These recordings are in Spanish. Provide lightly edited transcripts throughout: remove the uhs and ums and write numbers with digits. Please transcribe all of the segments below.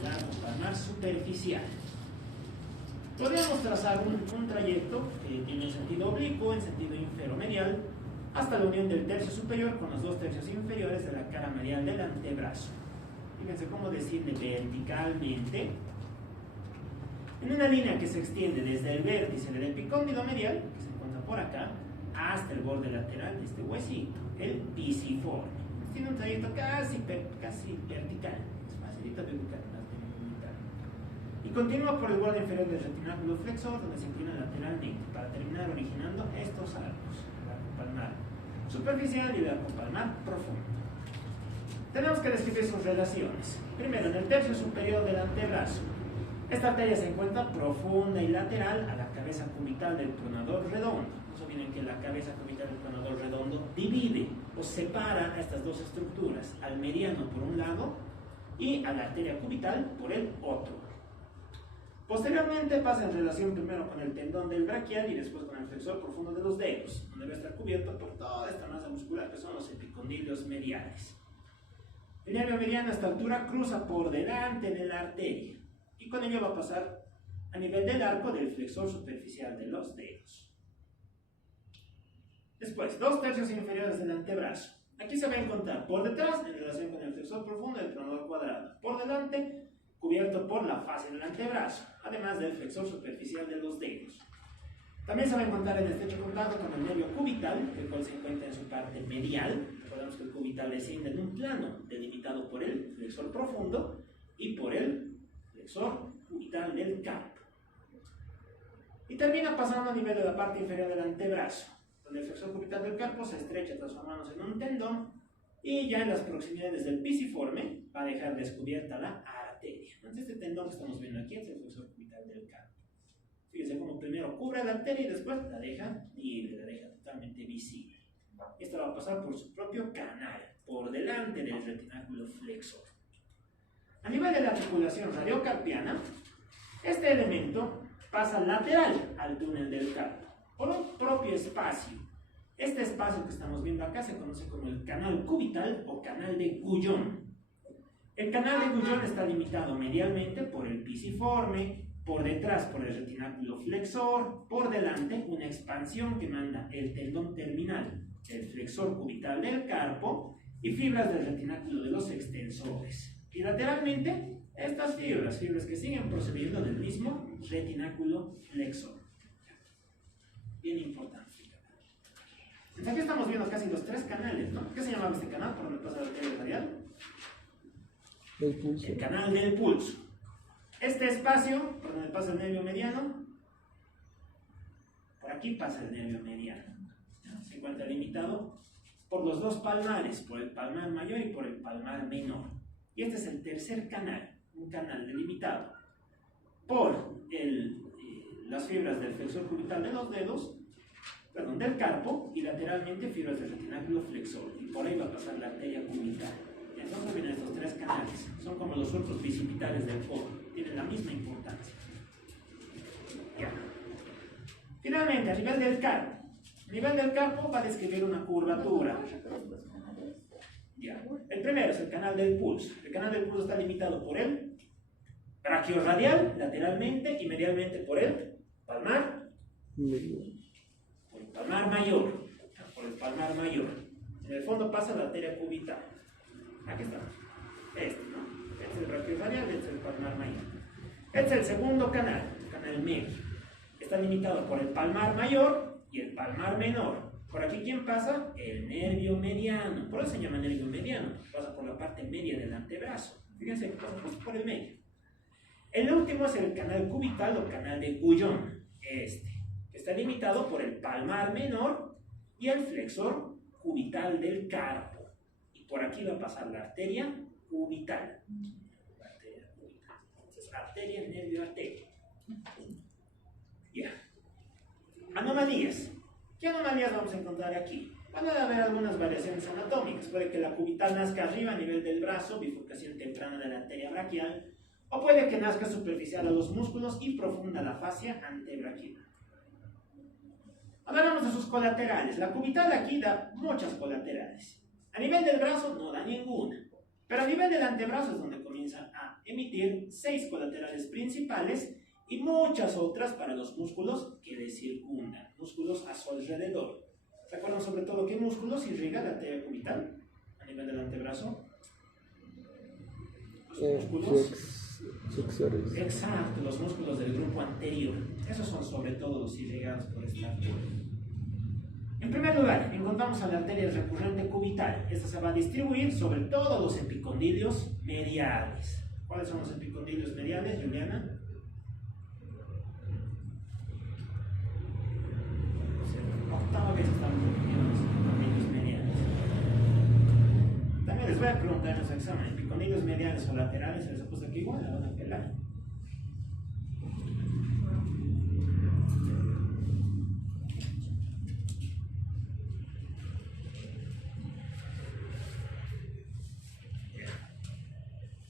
el arco palmar superficial. Podríamos trazar un trayecto que tiene el sentido oblicuo, en sentido inferomedial, hasta la unión del tercio superior con los dos tercios inferiores de la cara medial del antebrazo. Fíjense cómo desciende verticalmente en una línea que se extiende desde el vértice del epicóndilo medial, que se encuentra por acá, hasta el borde lateral de este huesito, el pisiforme. Tiene un trayecto casi vertical, es facilito de ubicar en la teoría. Y continúa por el borde inferior del retináculo flexor, donde se inclina lateralmente, para terminar originando estos arcos, el arco palmar superficial y el arco palmar profundo. Tenemos que describir sus relaciones. Primero, en el tercio superior del antebrazo, esta arteria se encuentra profunda y lateral a la cabeza cubital del pronador redondo. No se olviden que la cabeza cubital del pronador redondo divide o separa a estas dos estructuras, al mediano por un lado y a la arteria cubital por el otro. Posteriormente pasa en relación primero con el tendón del braquial y después con el flexor profundo de los dedos, donde va a estar cubierto por toda esta masa muscular que son los epicondilios mediales. El nervio mediano a esta altura cruza por delante de la arteria y con ello va a pasar a nivel del arco del flexor superficial de los dedos. Después, dos tercios inferiores del antebrazo. Aquí se va a encontrar por detrás en relación con el flexor profundo del pronador cuadrado, por delante cubierto por la fase del antebrazo, además del flexor superficial de los dedos. También se va a encontrar en estrecho contacto con el nervio cubital, el cual se encuentra en su parte medial. Recordemos que el cubital desciende en un plano delimitado por el flexor profundo y por el flexor cubital del carpo. Y termina pasando a nivel de la parte inferior del antebrazo, donde el flexor cubital del carpo se estrecha transformándose en un tendón y ya en las proximidades del pisiforme va a dejar descubierta la arteria. Entonces este tendón que estamos viendo aquí es el flexor cubital del carpo. Fíjense cómo primero cubre la arteria y después la deja libre, la deja totalmente visible. Esto va a pasar por su propio canal, por delante del retináculo flexor. A nivel de la articulación radiocarpiana, este elemento pasa lateral al túnel del carpo, por un propio espacio. Este espacio que estamos viendo acá se conoce como el canal cubital o canal de Guyon. El canal de Guyon está limitado medialmente por el pisiforme, por detrás por el retináculo flexor, por delante una expansión que manda el tendón terminal del flexor cubital del carpo y fibras del retináculo de los extensores. Y lateralmente estas fibras que siguen procediendo del mismo retináculo flexor. Bien importante. Entonces aquí estamos viendo casi los tres canales, ¿no? ¿Qué se llamaba este canal por donde pasa la arteria radial? Del pulso. El canal del pulso. Este espacio, por donde pasa el nervio mediano, por aquí pasa el nervio mediano. Se encuentra limitado por los dos palmares, por el palmar mayor y por el palmar menor. Y este es el tercer canal, un canal delimitado por las fibras del flexor cubital de los dedos, perdón, del carpo, y lateralmente fibras del retináculo flexor. Y por ahí va a pasar la arteria cubital. Entonces vienen estos tres canales, son como los surcos bicipitales del codo, tienen la misma importancia. Ya. Finalmente, a nivel del carpo. A nivel del carpo va a describir una curvatura. Ya. El primero es el canal del pulso. El canal del pulso está limitado por el brachiorradial, lateralmente y medialmente por el palmar. Por el palmar mayor. Por el palmar mayor. En el fondo pasa la arteria cubital. Aquí estamos. ¿No? Este es el brachiorradial, este es el palmar mayor. Este es el segundo canal, el canal medio. Está limitado por el palmar mayor y el palmar menor. Por aquí, ¿quién pasa? El nervio mediano. Por eso se llama nervio mediano. Pasa por la parte media del antebrazo. Fíjense, pasa justo por el medio. El último es el canal cubital o canal de Guyon. Que está limitado por el palmar menor y el flexor cubital del carpo. Por aquí va a pasar la arteria cubital. La arteria cubital. Entonces, arteria, nervio, arteria. Ya. Anomalías. ¿Qué anomalías vamos a encontrar aquí? Van a haber algunas variaciones anatómicas. Puede que la cubital nazca arriba a nivel del brazo, bifurcación temprana de la arteria braquial, o puede que nazca superficial a los músculos y profunda la fascia antebraquial. Hablamos de sus colaterales. La cubital aquí da muchas colaterales. A nivel del brazo no da ninguna, Pero a nivel del antebrazo es donde comienza a emitir 6 colaterales principales y muchas otras para los músculos que le circundan, músculos a su alrededor. ¿Se acuerdan sobre todo qué músculos irriga la arteria cubital a nivel del antebrazo? Los músculos flexores. Exacto, los músculos del grupo anterior. Esos son sobre todo los irrigados por esta arteria. En primer lugar, encontramos a la arteria recurrente cubital. Esta se va a distribuir sobre todos los epicondilios mediales. ¿Cuáles son los epicondilios mediales, Juliana? Octava vez estamos viendo los epicondilios mediales. También les voy a preguntar en los exámenes, epicondilios mediales o laterales, se les ha puesto aquí igual, la van a pelar.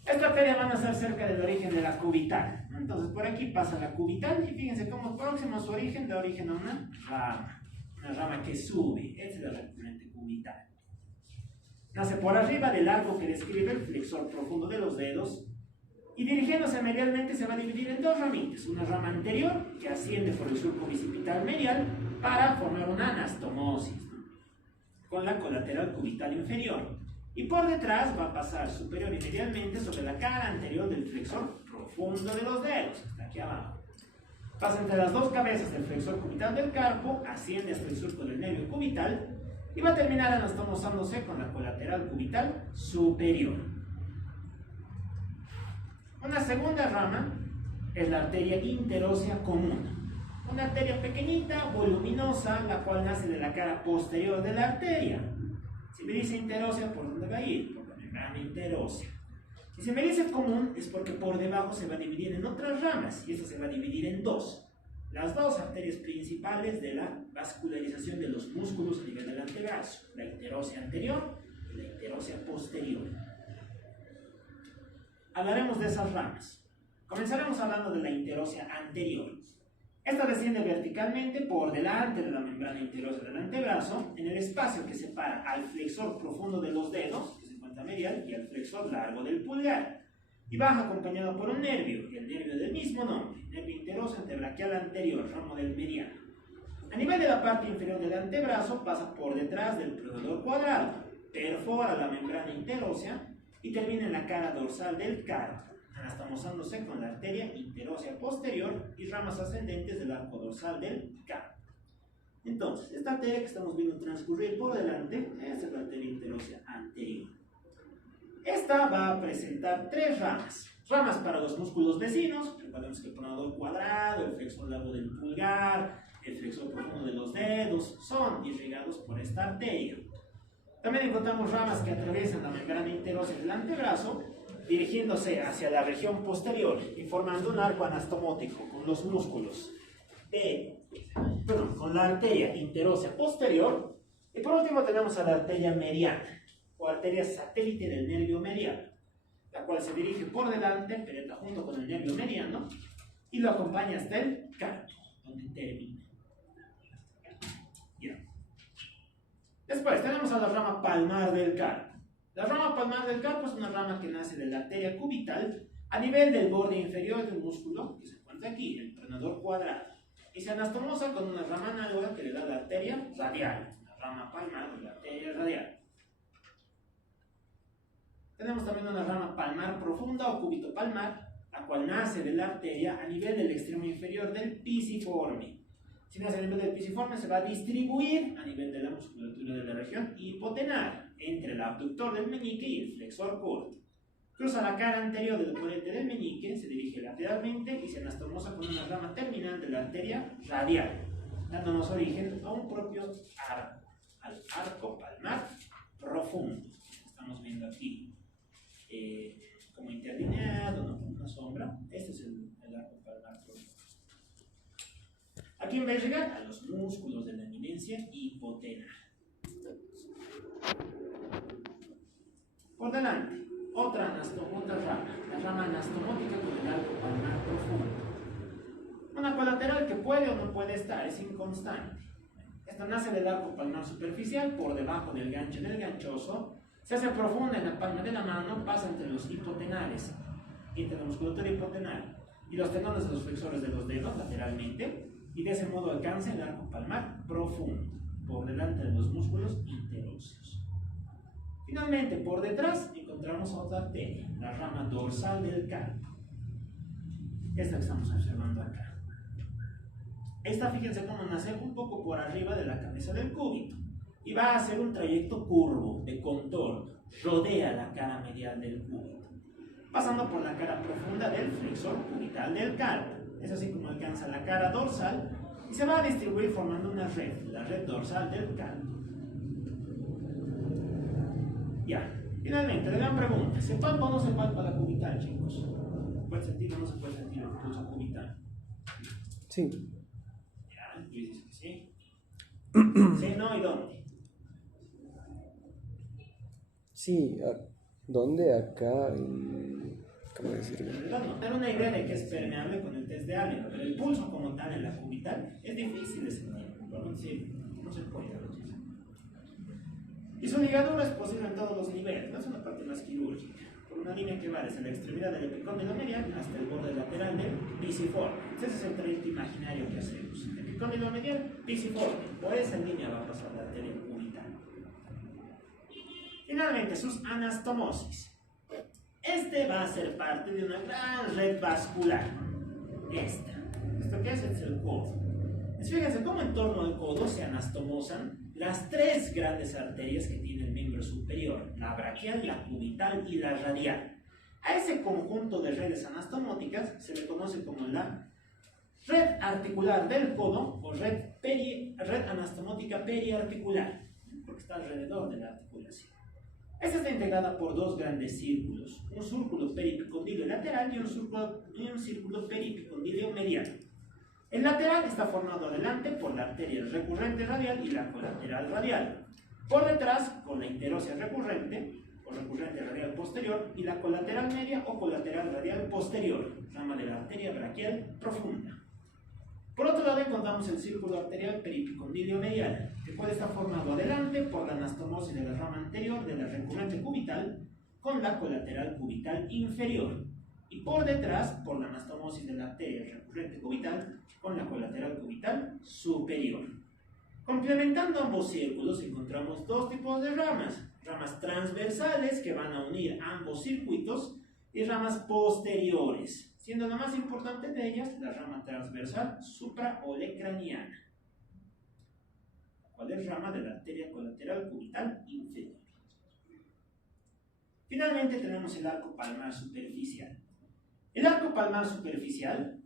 Esta arteria van a estar cerca del origen de la cubital. Entonces por aquí pasa la cubital y fíjense cómo próximo a su origen da origen a una rama que sube. Esta es la recurrente cubital. Nace por arriba del arco que describe el flexor profundo de los dedos y dirigiéndose medialmente se va a dividir en 2 ramitas. Una rama anterior que asciende por el surco bicipital medial para formar una anastomosis, ¿no?, con la colateral cubital inferior. Y por detrás va a pasar superior y medialmente sobre la cara anterior del flexor profundo de los dedos, hasta aquí abajo. Pasa entre las 2 cabezas del flexor cubital del carpo, asciende hasta el surco del nervio cubital y va a terminar anastomosándose con la colateral cubital superior. Una segunda rama es la arteria interósea común. Una arteria pequeñita, voluminosa, la cual nace de la cara posterior de la arteria. Si me dice interósea, ¿por dónde va a ir? Por la membrana interósea. Y si me dice común, es porque por debajo se va a dividir en otras ramas, y esta se va a dividir en 2. Las 2 arterias principales de la vascularización de los músculos a nivel del antebrazo, la interósea anterior y la interósea posterior. Hablaremos de esas ramas. Comenzaremos hablando de la interósea anterior. Esta desciende verticalmente por delante de la membrana interósea del antebrazo, en el espacio que separa al flexor profundo de los dedos, que se encuentra medial, y al flexor largo del pulgar. Y baja acompañado por un nervio, el nervio del mismo nombre, nervio interóseo antebraquial anterior, ramo del mediano. A nivel de la parte inferior del antebrazo, pasa por detrás del pronador cuadrado, perfora la membrana interósea y termina en la cara dorsal del carpo, anastomosándose con la arteria interósea posterior y ramas ascendentes del arco dorsal del carpo. Entonces, esta arteria que estamos viendo transcurrir por delante, esta es la arteria interósea anterior. Esta va a presentar 3 ramas. Ramas para los músculos vecinos, recordemos que el pronador cuadrado, el flexor largo del pulgar, el flexor profundo de los dedos, son irrigados por esta arteria. También encontramos ramas que atraviesan la membrana interósea del antebrazo, dirigiéndose hacia la región posterior y formando un arco anastomótico con los músculos con la arteria interósea posterior. Y por último tenemos a la arteria mediana o arteria satélite del nervio mediano, la cual se dirige por delante, penetra junto con el nervio mediano y lo acompaña hasta el carpo, donde termina. Ya. Después tenemos a la rama palmar del carpo. La rama palmar del carpo es una rama que nace de la arteria cubital a nivel del borde inferior del músculo que se encuentra aquí, el pronador cuadrado, y se anastomosa con una rama análoga que le da la arteria radial, la rama palmar de la arteria radial. Tenemos también una rama palmar profunda o cúbito palmar, la cual nace de la arteria a nivel del extremo inferior del pisiforme. Si nace a nivel del pisiforme, se va a distribuir a nivel de la musculatura de la región hipotenar, entre el abductor del meñique y el flexor corto. Cruza la cara anterior del oponente del meñique, se dirige lateralmente y se anastomosa con una rama terminal de la arteria radial, dándonos origen a un propio arco, al arco palmar profundo. Estamos viendo aquí como interlineado, ¿no?, con una sombra. Este es el arco palmar profundo. ¿A quién va a llegar? A los músculos de la eminencia hipotenar. Por delante, otra rama, la rama anastomótica con el arco palmar profundo. Una colateral que puede o no puede estar, es inconstante. Esta nace del arco palmar superficial, por debajo del gancho del ganchoso, Se hace profunda en la palma de la mano, pasa entre los hipotenales, entre la musculatura hipotenal y los tenones de los flexores de los dedos lateralmente, y de ese modo alcanza el arco palmar profundo, por delante de los músculos interóseos. Finalmente, por detrás encontramos otra arteria, la rama dorsal del carpo. Esta que estamos observando acá. Esta, fíjense cómo nace un poco por arriba de la cabeza del cúbito y va a hacer un trayecto curvo de contorno, rodea la cara medial del cúbito, pasando por la cara profunda del flexor cubital del carpo. Es así como alcanza la cara dorsal y se va a distribuir formando una red, la red dorsal del carpo. Ya, finalmente, la gran pregunta: ¿se palpa o no se palpa la cubital, chicos? ¿Se puede sentir o no se puede sentir el pulso cubital? Sí. Ya, Luis dice que sí. ¿Sí, no? ¿Y dónde? Sí, ¿dónde? Acá, ¿cómo decirlo? Bueno, dar una idea de que es permeable con el test de Allen, pero el pulso como tal en la cubital es difícil de sentir. Sí, no se puede. Y su ligadura es posible en todos los niveles, no es una parte más quirúrgica, por una línea que va desde la extremidad del epicóndilo medial hasta el borde lateral del pisiforme. Ese es el trayecto imaginario que hacemos. Epicóndilo medial, pisiforme. Por esa línea va a pasar la arteria cubital. Finalmente, sus anastomosis. Este va a ser parte de una gran red vascular. ¿Esto qué es? Es el codo. Fíjense cómo en torno al codo se anastomosan las tres grandes arterias que tiene el miembro superior: la braquial, la cubital y la radial. A ese conjunto de redes anastomóticas se le conoce como la red articular del codo o red anastomótica periarticular, porque está alrededor de la articulación. Esta está integrada por dos grandes círculos: un círculo peripicondilio lateral y un círculo peripicondilio medial. El lateral está formado adelante por la arteria recurrente radial y la colateral radial. Por detrás, con la interósea recurrente o recurrente radial posterior y la colateral media o colateral radial posterior, rama de la arteria braquial profunda. Por otro lado, encontramos el círculo arterial peripicondilio medial, que puede estar formado adelante por la anastomosis de la rama anterior de la recurrente cubital con la colateral cubital inferior, y por detrás por la anastomosis de la arteria recurrente cubital con la colateral cubital superior. Complementando ambos círculos encontramos dos tipos de ramas: ramas transversales que van a unir ambos circuitos y ramas posteriores, siendo la más importante de ellas la rama transversal supraolecraniana, cual es rama de la arteria colateral cubital inferior. Finalmente tenemos el arco palmar superficial. El arco palmar superficial,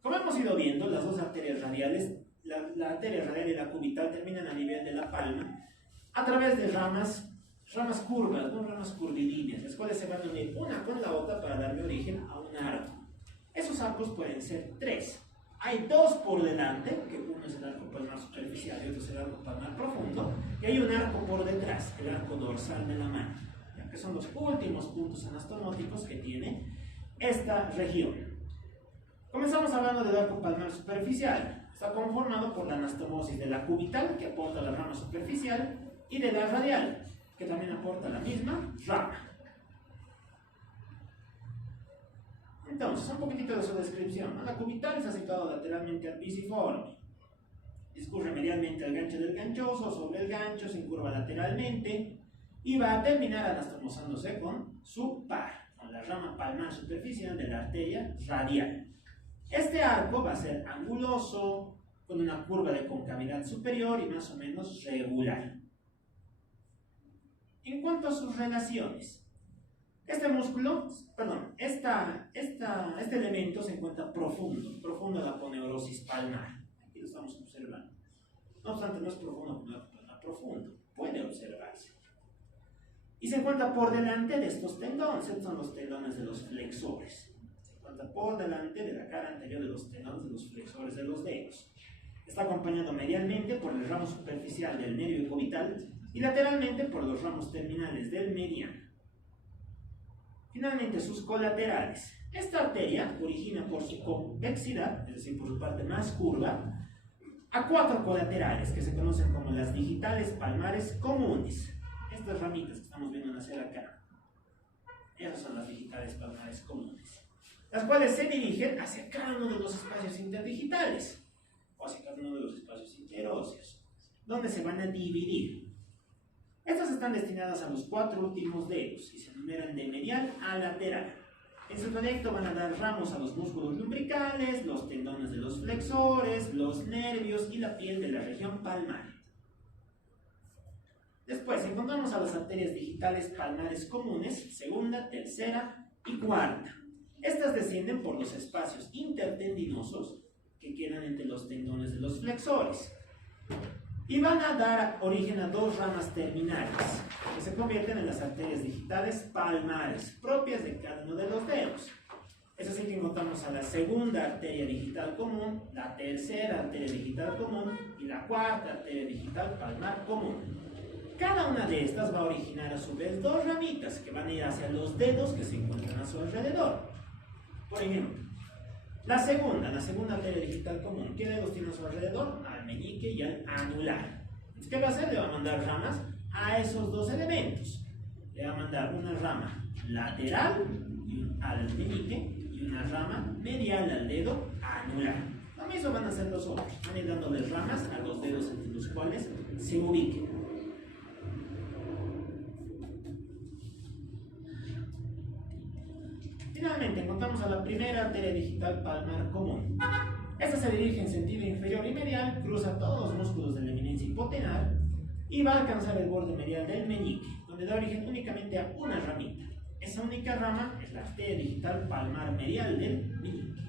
como hemos ido viendo, las dos arterias radiales, la arteria radial y la cubital, terminan a nivel de la palma a través de ramas curvas, no ramas curvilíneas, las cuales se van a unir una con la otra para darle origen a un arco. Esos arcos pueden ser tres. Hay dos por delante, que uno es el arco palmar superficial y otro es el arco palmar profundo, y hay un arco por detrás, el arco dorsal de la mano, que son los últimos puntos anastomóticos que tiene esta región. Comenzamos hablando del arco palmar superficial. Está conformado por la anastomosis de la cubital, que aporta la rama superficial, y de la radial, que también aporta la misma rama. Entonces, un poquitito de su descripción. La cubital está situada lateralmente al pisiforme. Discurre medialmente al gancho del ganchoso, sobre el gancho, se incurva lateralmente y va a terminar anastomosándose con su par, con la rama palmar superficial de la arteria radial. Este arco va a ser anguloso, con una curva de concavidad superior y más o menos regular. En cuanto a sus relaciones, este elemento se encuentra profundo en la aponeurosis palmar. Aquí lo estamos observando. No obstante, no es profundo como la palmar, profundo, puede observarse. Y se encuentra por delante de estos tendones. Estos son los tendones de los flexores. Se encuentra por delante de la cara anterior de los tendones de los flexores de los dedos. Está acompañado medialmente por el ramo superficial del nervio cubital y lateralmente por los ramos terminales del mediano. Finalmente, sus colaterales. Esta arteria origina por su convexidad, es decir, por su parte más curva, a cuatro colaterales que se conocen como las digitales palmares comunes. estas ramitas que estamos viendo nacer acá, esas son las digitales palmares comunes, las cuales se dirigen hacia cada uno de los espacios interdigitales, o hacia cada uno de los espacios interóseos, donde se van a dividir. Estas están destinadas a los 4 últimos dedos y se numeran de medial a lateral. En su trayecto van a dar ramos a los músculos lumbricales, los tendones de los flexores, los nervios y la piel de la región palmar. Después encontramos a las arterias digitales palmares comunes, segunda, tercera y cuarta. Estas descienden por los espacios intertendinosos que quedan entre los tendones de los flexores y van a dar origen a 2 ramas terminales que se convierten en las arterias digitales palmares propias de cada uno de los dedos. Es así que encontramos a la segunda arteria digital común, la tercera arteria digital común y la cuarta arteria digital palmar común. Cada una de estas va a originar a su vez 2 ramitas que van a ir hacia los dedos que se encuentran a su alrededor. Por ejemplo, la segunda arteria digital común, ¿qué dedos tiene a su alrededor? Al meñique y al anular. Entonces, ¿qué va a hacer? Le va a mandar ramas a esos 2 elementos. Le va a mandar una rama lateral al meñique y una rama medial al dedo anular. Lo mismo van a hacer los otros. Van a ir dándoles ramas a los dedos entre los cuales se ubiquen. Finalmente encontramos a la primera arteria digital palmar común. Esta se dirige en sentido inferior y medial, cruza todos los músculos de la eminencia hipotenar y va a alcanzar el borde medial del meñique, donde da origen únicamente a una ramita. Esa única rama es la arteria digital palmar medial del meñique.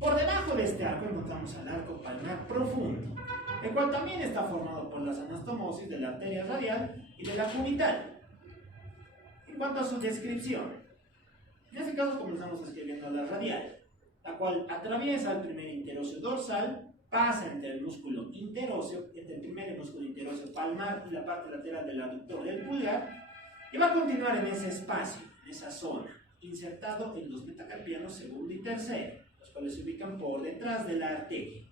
Por debajo de este arco encontramos al arco palmar profundo, el cual también está formado por las anastomosis de la arteria radial y de la cubital. En cuanto a su descripción, en este caso comenzamos escribiendo la radial, la cual atraviesa el primer interóseo dorsal, pasa entre el músculo interóseo, entre el primer músculo interóseo palmar y la parte lateral del aductor del pulgar, y va a continuar en ese espacio, en esa zona, insertado en los metacarpianos segundo y tercero, los cuales se ubican por detrás de la arteria.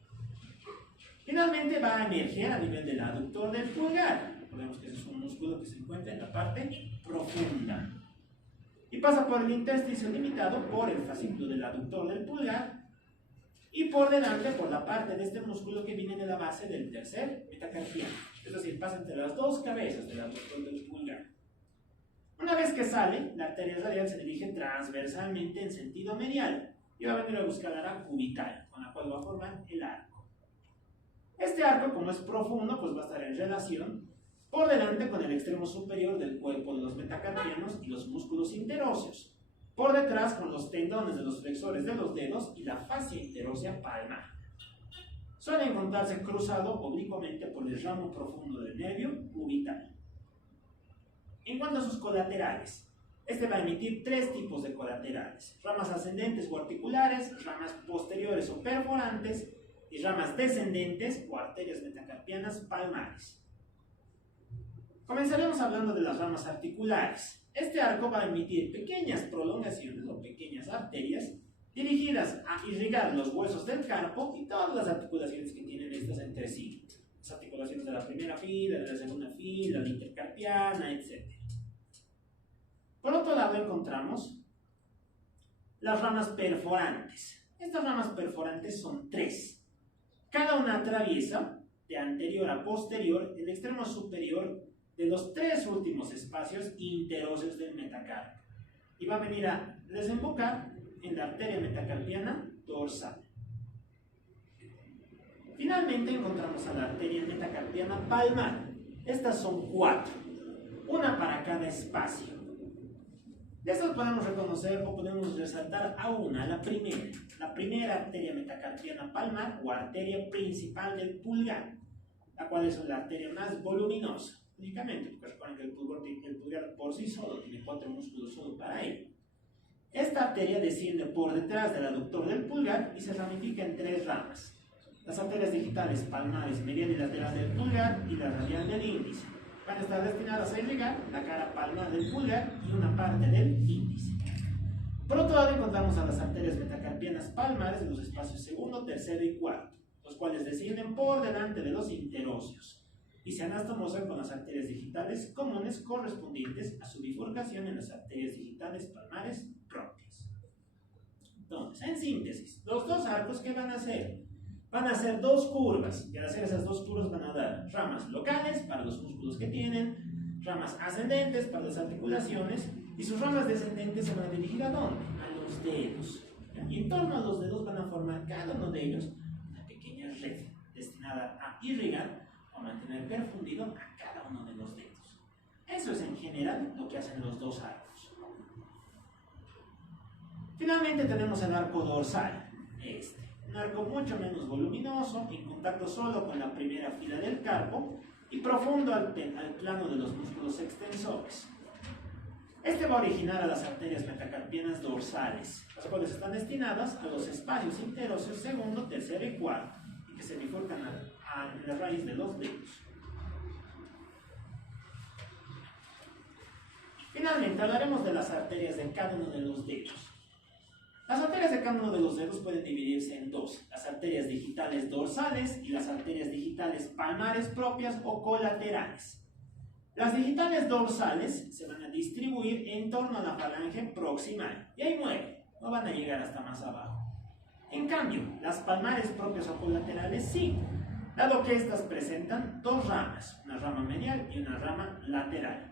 Finalmente va a emerger a nivel del aductor del pulgar. Recordemos que ese es un músculo que se encuentra en la parte profunda y pasa por el intersticio limitado por el fascículo del aductor del pulgar y por delante por la parte de este músculo que viene de la base del tercer metacarpiano, es decir, pasa entre las 2 cabezas del aductor del pulgar. Una vez que sale, la arteria radial se dirige transversalmente en sentido medial y va a venir a buscar la ara cubital, con la cual va a formar el arco. Este arco, como es profundo, pues va a estar en relación por delante con el extremo superior del cuerpo de los metacarpianos y los músculos interóseos, por detrás con los tendones de los flexores de los dedos y la fascia interósea palmar. Suele encontrarse cruzado oblicuamente por el ramo profundo del nervio cubital. En cuanto a sus colaterales, este va a emitir 3 tipos de colaterales: ramas ascendentes o articulares, ramas posteriores o perforantes y ramas descendentes o arterias metacarpianas palmares. Comenzaremos hablando de las ramas articulares. Este arco va a emitir pequeñas prolongaciones o pequeñas arterias dirigidas a irrigar los huesos del carpo y todas las articulaciones que tienen estas entre sí. Las articulaciones de la primera fila, de la segunda fila, la intercarpiana, etc. Por otro lado encontramos las ramas perforantes. Estas ramas perforantes son 3. Cada una atraviesa de anterior a posterior el extremo superior de los 3 últimos espacios interóseos del metacarpio y va a venir a desembocar en la arteria metacarpiana dorsal. Finalmente encontramos a la arteria metacarpiana palmar. Estas son 4, una para cada espacio. De estas podemos reconocer o podemos resaltar a una, la primera arteria metacarpiana palmar o arteria principal del pulgar, la cual es la arteria más voluminosa. Únicamente, porque recuerden que el pulgar por sí solo tiene 4 músculos solo para ello. Esta arteria desciende por detrás del aductor del pulgar y se ramifica en 3 ramas: las arterias digitales palmares medial y lateral del pulgar y la radial del índice. Van a estar destinadas a irrigar la cara palmar del pulgar y una parte del índice. Por otro lado encontramos a las arterias metacarpianas palmares en los espacios segundo, tercero y cuarto, los cuales descienden por delante de los interóseos y se anastomosan con las arterias digitales comunes correspondientes a su bifurcación en las arterias digitales palmares propias. Entonces, en síntesis, los dos arcos, ¿qué van a hacer? Van a hacer dos curvas, y al hacer esas dos curvas van a dar ramas locales para los músculos que tienen, ramas ascendentes para las articulaciones, y sus ramas descendentes se van a dirigir ¿a dónde? A los dedos. Y en torno a los dedos van a formar cada uno de ellos una pequeña red destinada a irrigar o mantener perfundido a cada uno de los dedos. Eso es en general lo que hacen los dos arcos. Finalmente tenemos el arco dorsal, un arco mucho menos voluminoso, en contacto solo con la primera fila del carpo y profundo al plano de los músculos extensores. Este va a originar a las arterias metacarpianas dorsales, las cuales están destinadas a los espacios interóseos segundo, tercero y cuarto, y que se bifurcan en la raíz de los dedos. Finalmente hablaremos de las arterias de cada uno de los dedos. Las arterias de cada uno de los dedos pueden dividirse en dos: las arterias digitales dorsales y las arterias digitales palmares propias o colaterales. Las digitales dorsales se van a distribuir en torno a la falange proximal y ahí mueren, no van a llegar hasta más abajo. En cambio, las palmares propias o colaterales sí, dado que estas presentan dos ramas, una rama medial y una rama lateral.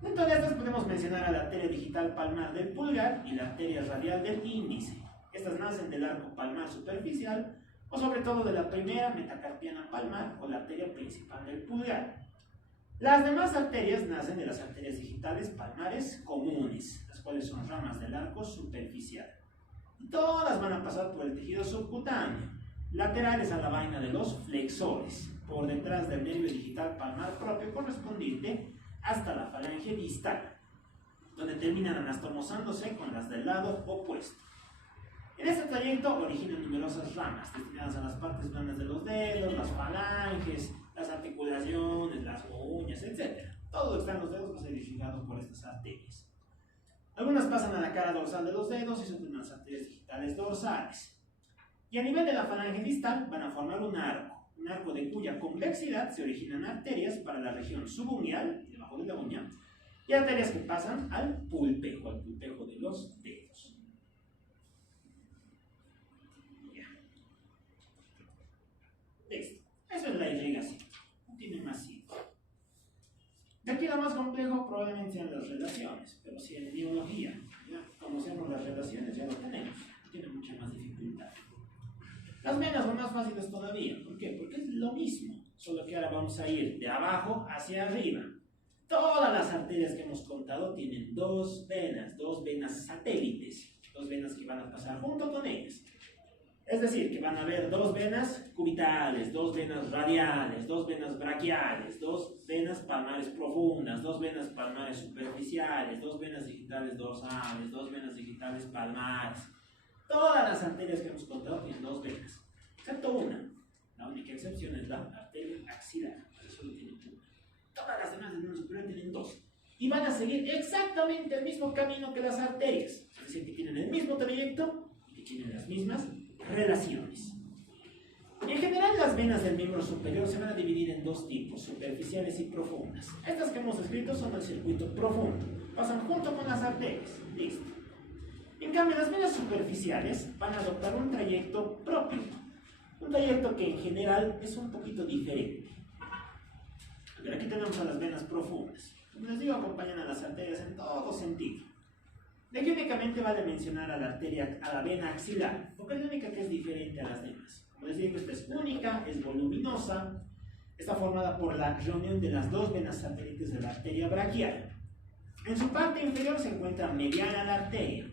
Dentro de estas podemos mencionar a la arteria digital palmar del pulgar y la arteria radial del índice. Estas nacen del arco palmar superficial o sobre todo de la primera metacarpiana palmar o la arteria principal del pulgar. Las demás arterias nacen de las arterias digitales palmares comunes, las cuales son ramas del arco superficial. Todas van a pasar por el tejido subcutáneo, laterales a la vaina de los flexores, por detrás del nervio digital palmar propio correspondiente hasta la falange distal, donde terminan anastomosándose con las del lado opuesto. En este trayecto originan numerosas ramas destinadas a las partes blandas de los dedos, las falanges, las articulaciones, las uñas, etc. Todo lo que está en los dedos va a ser edificado por estas arterias. Algunas pasan a la cara dorsal de los dedos y son unas arterias digitales dorsales. Y a nivel de la falange distal van a formar un arco de cuya convexidad se originan arterias para la región subungual, debajo de la uña, y arterias que pasan al pulpejo de los dedos. Listo. Eso es la irrigación. No tiene más ciencia. De aquí lo más complejo probablemente sean las relaciones, pero si en biología ya conocemos las relaciones, ya lo tenemos. Tiene mucha más dificultad. Las venas son más fáciles todavía. ¿Por qué? Porque es lo mismo, solo que ahora vamos a ir de abajo hacia arriba. Todas las arterias que hemos contado tienen dos venas satélites, dos venas que van a pasar junto con ellas. Es decir, que van a haber dos venas cubitales, dos venas radiales, dos venas braquiales, dos venas palmares profundas, dos venas palmares superficiales, dos venas digitales dorsales, dos venas digitales palmares. Todas las arterias que hemos contado tienen dos venas, excepto una. La única excepción es la arteria axilar, que solo tiene una. Todas las demás del miembro superior tienen dos. Y van a seguir exactamente el mismo camino que las arterias. Es decir, que tienen el mismo trayecto y que tienen las mismas relaciones. Y en general las venas del miembro superior se van a dividir en dos tipos, superficiales y profundas. Estas que hemos escrito son el circuito profundo, pasan junto con las arterias. Listo. En cambio, las venas superficiales van a adoptar un trayecto propio, un trayecto que en general es un poquito diferente. Pero aquí tenemos a las venas profundas. Como les digo, acompañan a las arterias en todo sentido. De aquí únicamente vale mencionar a la vena axilar, porque es la única que es diferente a las demás. Como les digo, esta es única, es voluminosa, está formada por la reunión de las dos venas satélites de la arteria braquial. En su parte inferior se encuentra mediana la arteria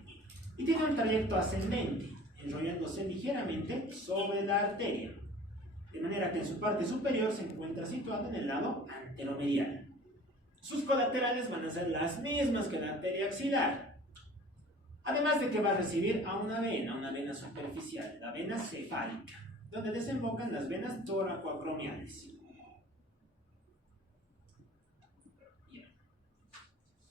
y tiene un trayecto ascendente, enrollándose ligeramente sobre la arteria, de manera que en su parte superior se encuentra situada en el lado anteromedial. Sus colaterales van a ser las mismas que la arteria axilar, además de que va a recibir a una vena superficial, la vena cefálica, donde desembocan las venas toracoacromiales.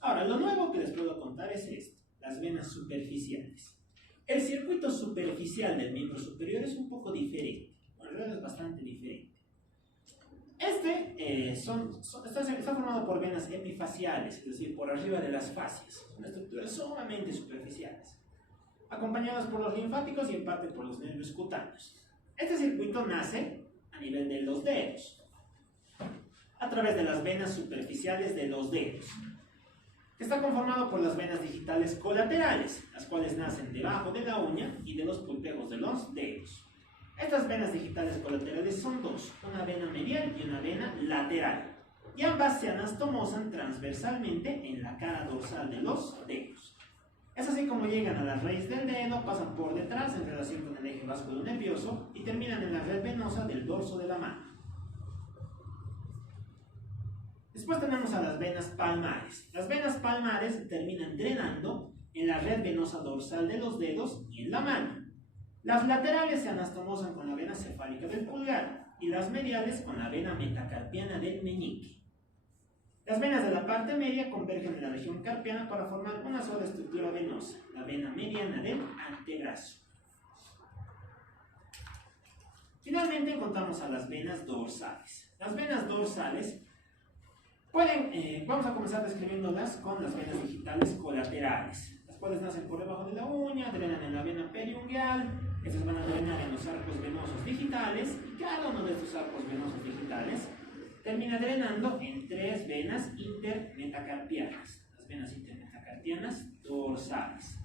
Ahora, lo nuevo que les puedo contar es esto, las venas superficiales. El circuito superficial del miembro superior es un poco diferente. En realidad es bastante diferente. Está formado por venas epifaciales, es decir, por arriba de las fascias. Son estructuras sumamente superficiales, acompañadas por los linfáticos y en parte por los nervios cutáneos. Este circuito nace a nivel de los dedos, a través de las venas superficiales de los dedos. Está conformado por las venas digitales colaterales, las cuales nacen debajo de la uña y de los pulpejos de los dedos. Estas venas digitales colaterales son dos, una vena medial y una vena lateral, y ambas se anastomosan transversalmente en la cara dorsal de los dedos. Es así como llegan a la raíz del dedo, pasan por detrás en relación con el eje vasculonervioso y terminan en la red venosa del dorso de la mano. Después tenemos a las venas palmares. Las venas palmares terminan drenando en la red venosa dorsal de los dedos y en la mano. Las laterales se anastomosan con la vena cefálica del pulgar y las mediales con la vena metacarpiana del meñique. Las venas de la parte media convergen en la región carpiana para formar una sola estructura venosa, la vena mediana del antebrazo. Finalmente encontramos a las venas dorsales. Las venas dorsales vamos a comenzar describiéndolas con las venas digitales colaterales, las cuales nacen por debajo de la uña, drenan en la vena periungual. Estas van a drenar en los arcos venosos digitales y cada uno de estos arcos venosos digitales termina drenando en tres venas intermetacarpianas, las venas intermetacarpianas dorsales,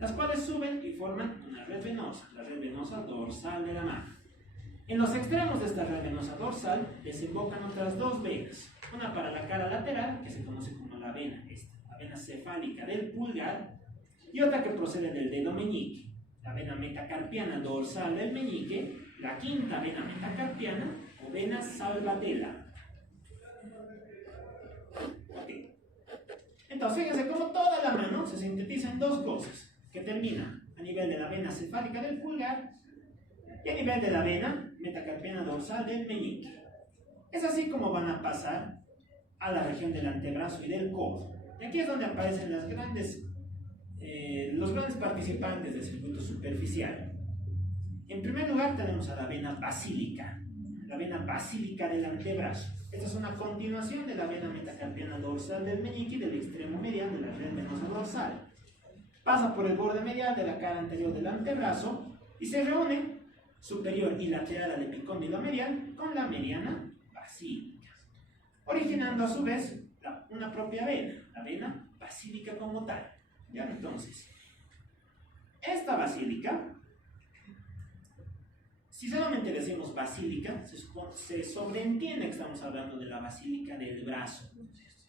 las cuales suben y forman una red venosa, la red venosa dorsal de la mano. En los extremos de esta red venosa dorsal desembocan otras dos venas, una para la cara lateral, que se conoce como la vena cefálica del pulgar, y otra que procede del dedo meñique, la vena metacarpiana dorsal del meñique, la quinta vena metacarpiana o vena salvatella. Okay. Entonces, fíjense cómo toda la mano se sintetiza en dos cosas, que termina a nivel de la vena cefálica del pulgar y a nivel de la vena metacarpiana dorsal del meñique. Es así como van a pasar a la región del antebrazo y del codo. Y aquí es donde aparecen los grandes participantes del circuito superficial. En primer lugar tenemos a la vena basílica del antebrazo. Esta es una continuación de la vena metacarpiana dorsal del meñique y del extremo medial de la red venosa dorsal. Pasa por el borde medial de la cara anterior del antebrazo y se reúne superior y lateral al epicóndilo medial con la mediana basílica, originando a su vez una propia vena, la vena basílica como tal. ¿Ya? Entonces, esta basílica, si solamente decimos basílica, se sobreentiende que estamos hablando de la basílica del brazo.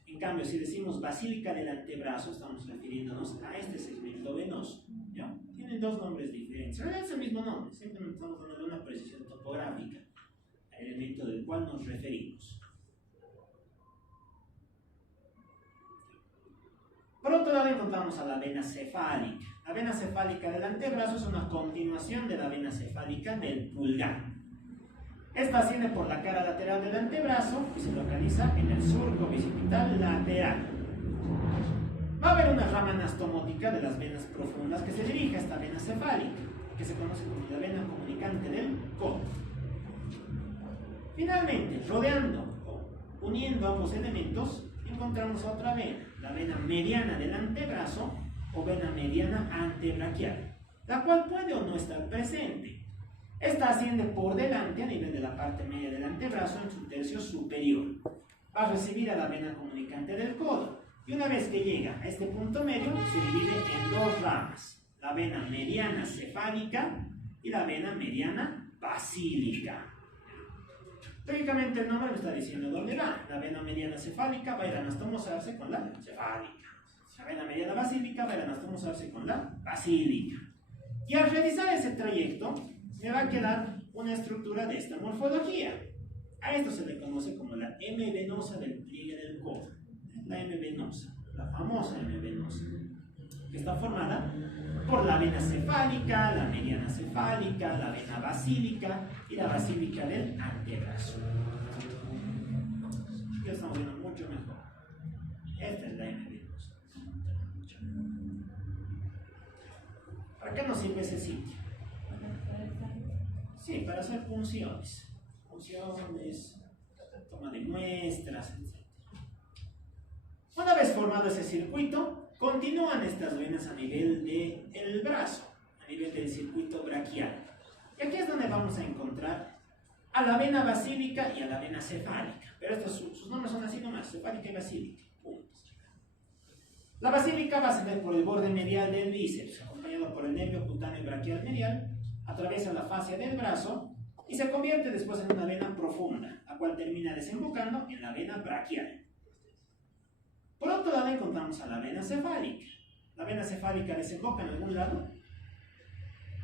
En cambio, si decimos basílica del antebrazo, estamos refiriéndonos a este segmento venoso. ¿Ya? Tienen dos nombres diferentes. En realidad es el mismo nombre, simplemente estamos dando una precisión topográfica al elemento del cual nos referimos. Por otro lado encontramos a la vena cefálica. La vena cefálica del antebrazo es una continuación de la vena cefálica del pulgar. Esta asciende por la cara lateral del antebrazo y se localiza en el surco bicipital lateral. Va a haber una rama anastomótica de las venas profundas que se dirige a esta vena cefálica, que se conoce como la vena comunicante del codo. Finalmente, rodeando o uniendo ambos elementos, encontramos otra vena, la vena mediana del antebrazo o vena mediana antebraquial, la cual puede o no estar presente. Esta asciende por delante a nivel de la parte media del antebrazo en su tercio superior. Va a recibir a la vena comunicante del codo y una vez que llega a este punto medio se divide en dos ramas, la vena mediana cefálica y la vena mediana basílica. Lógicamente el nombre me está diciendo dónde va. La vena mediana cefálica va a ir a anastomosarse con la cefálica. La vena mediana basílica va a ir a anastomosarse con la basílica. Y al realizar ese trayecto, me va a quedar una estructura de esta morfología. A esto se le conoce como la M venosa del pliegue del codo. La M venosa, la famosa M venosa, que está formada por la vena cefálica, la mediana cefálica, la vena basílica y la basílica del antebrazo. Ya estamos viendo mucho mejor. Esta es la M venosa. ¿Para qué nos sirve ese sitio? Sí, Para hacer punciones, toma de muestras, etc. Una vez formado ese circuito, continúan estas venas a nivel del brazo, a nivel del circuito braquial. Y aquí es donde vamos a encontrar a la vena basílica y a la vena cefálica. Pero estos sus nombres son así nomás, cefálica y basílica. Puntos. La basílica va a ascender por el borde medial del bíceps, acompañado por el nervio cutáneo braquial medial, atraviesa la fascia del brazo y se convierte después en una vena profunda, la cual termina desembocando en la vena braquial. Por otro lado encontramos a la vena cefálica. La vena cefálica desemboca en algún lado,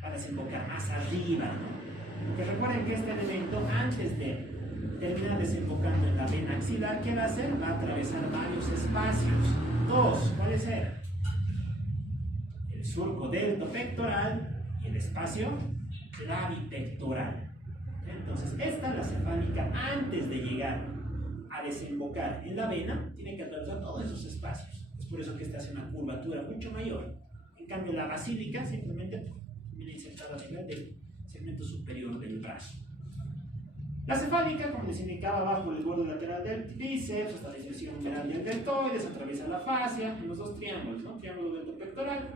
va a desembocar más arriba, ¿no? Porque recuerden que este elemento, antes de terminar desembocando en la vena axilar, ¿qué va a hacer? Va a atravesar varios espacios. Dos, ¿cuáles eran? El surco deltopectoral y el espacio clavipectoral. Entonces, esta, la cefálica, antes de llegar a desembocar en la vena, tiene que atravesar todos esos espacios. Es por eso que esta hace una curvatura mucho mayor. En cambio, la basílica simplemente viene insertada a nivel del segmento superior del brazo. La cefálica, como les indicaba, va por el borde lateral del bíceps hasta la inserción humeral del deltoides, atraviesa la fascia en los dos triángulos, ¿no? Triángulo deltopectoral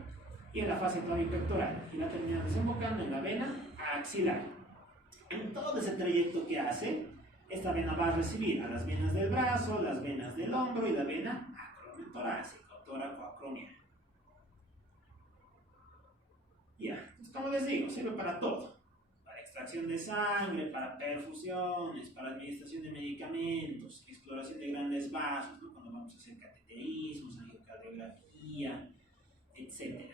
y en la fascia clavipectoral, y va a terminar desembocando en la vena axilar. En todo ese trayecto que hace, esta vena va a recibir a las venas del brazo, las venas del hombro y la vena acromeotorácica o tóracoacromial. Ya, entonces, como les digo, sirve para todo. Para extracción de sangre, para perfusiones, para administración de medicamentos, exploración de grandes vasos, ¿no? Cuando vamos a hacer cateterismos, angiocardiografía, etc.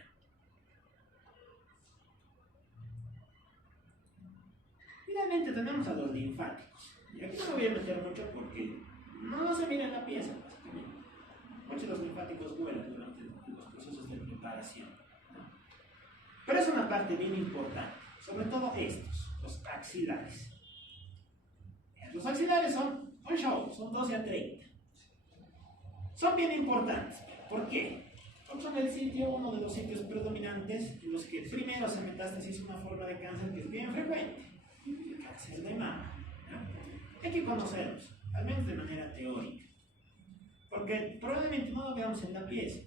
Finalmente tenemos a los linfáticos. Y aquí no me voy a meter mucho porque no se mira en la pieza, básicamente. Muchos de los linfáticos vuelan durante los procesos de preparación, ¿no? Pero es una parte bien importante, sobre todo estos, los axilares. Los axilares son un show, son 12 a 30. Son bien importantes. ¿Por qué? Porque son uno de los sitios predominantes en los que primero se metástasis una forma de cáncer que es bien frecuente, el cáncer de mama, ¿no? Hay que conocerlos, al menos de manera teórica, porque probablemente no lo veamos en la pieza,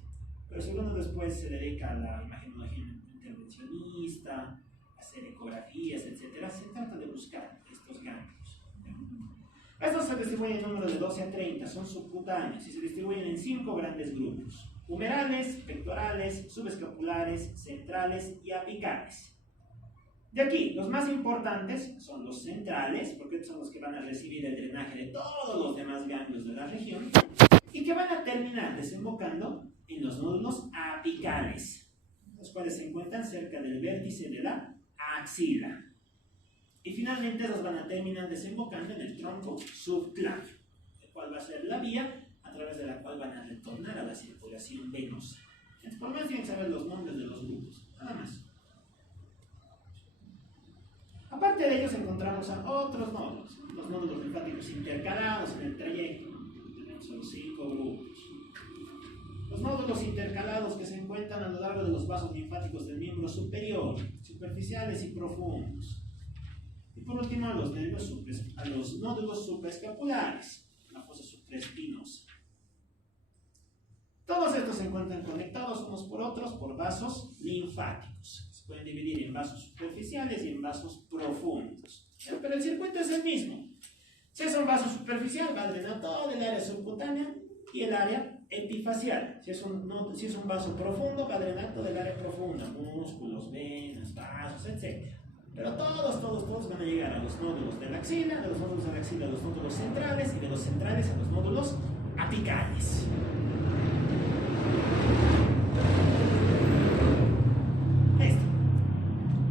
pero si uno después se dedica a la imagenología intervencionista, a hacer ecografías, etc., se trata de buscar estos ganglios, ¿no? Estos se distribuyen en número de 12 a 30, son subcutáneos y se distribuyen en 5 grandes grupos: humerales, pectorales, subescapulares, centrales y apicales. De aquí, los más importantes son los centrales, porque son los que van a recibir el drenaje de todos los demás ganglios de la región y que van a terminar desembocando en los nódulos apicales, los cuales se encuentran cerca del vértice de la axila. Y finalmente, esos van a terminar desembocando en el tronco subclavio, el cual va a ser la vía a través de la cual van a retornar a la circulación venosa. Entonces, por lo menos tienen que saber los nombres de los grupos, nada más. Aparte de ellos encontramos a otros nódulos, los nódulos linfáticos intercalados en el trayecto. Tenemos los 5 grupos. Los nódulos intercalados que se encuentran a lo largo de los vasos linfáticos del miembro superior, superficiales y profundos. Y por último a los nódulos supraescapulares, la fosa supraespinosa. Todos estos se encuentran conectados unos por otros por vasos linfáticos. Se pueden dividir en vasos superficiales y en vasos profundos. Pero el circuito es el mismo. Si es un vaso superficial, va a drenar todo el área subcutánea y el área epifacial. Si es un vaso profundo, va a drenar todo el área profunda, músculos, venas, vasos, etc. Pero todos van a llegar a los nódulos de la axila, de los nódulos de la axila a los nódulos centrales y de los centrales a los nódulos apicales.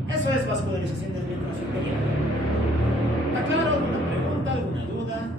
Eso es vascularización del miembro superior. ¿Está claro? ¿Alguna pregunta? ¿Alguna duda?